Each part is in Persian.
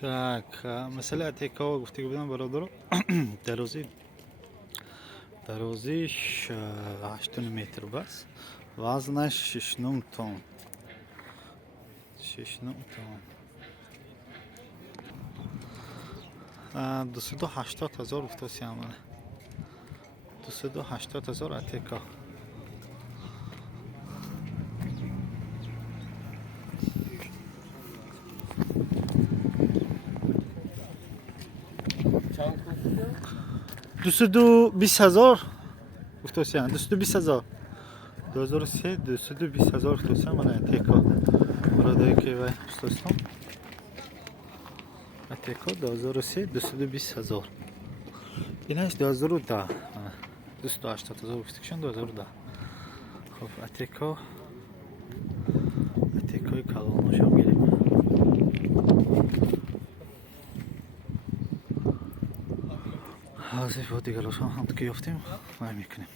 Так, مسئله اتکا گفته بودم برادر درازیش 8 متر بس، وزنش 6 تن. 280,000 افتاسی همونه. 280,000 اتکا. دو 20,000 افتاسی هم. 220,000 2003 220,000 افتاسی هم من اتکا برادایی که بای افتاسی هم اتکا 2003 220,000. اینش 2010 280,000 افتاکشن 2010. خب اتکای کلانش هم گیریم. حاضر با دیگرش هم که یافتیم مای میکنیم.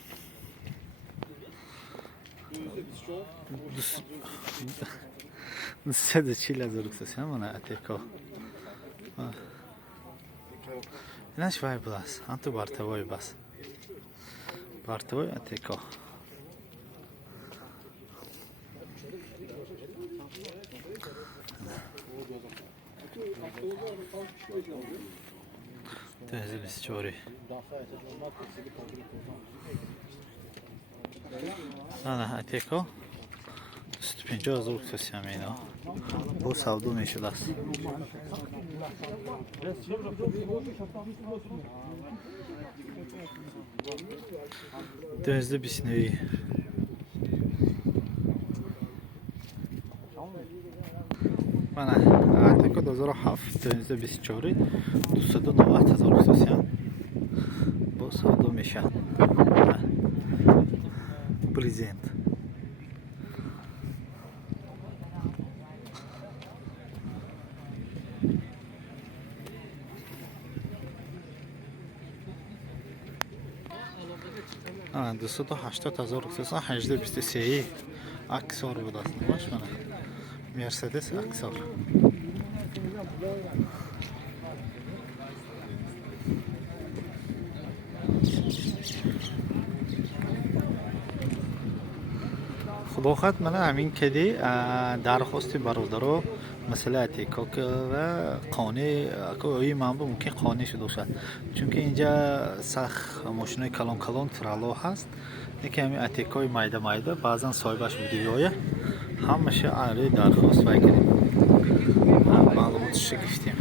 240,000 افتاسی هم من اتکا. اینش وای بلاس هم تو بارتوای بس بارتوای اتکا. تهزی 24 نه اتکا 250,000 افتاسی هم اینا با سودو میشد است. تهزی 29 من اتکا 2007 تهزی 24 290,000 افتاسی هم با سودو میشه. پریزنت آن 280,000 افتاسی 1823 اکسار بود است باش من مرسدس اکسار. خدا خواهد من همین کدی درخواست برادرها مسئله اتکا که و قانع که من ممکن قانع شده باشد، چون که اینجا سخت ماشینای کلان ترالا هست. یکی همین اتکای مایده بعضا صاحبش بودیه همشه علی درخواست بگیریم معلوماتش گفتیم.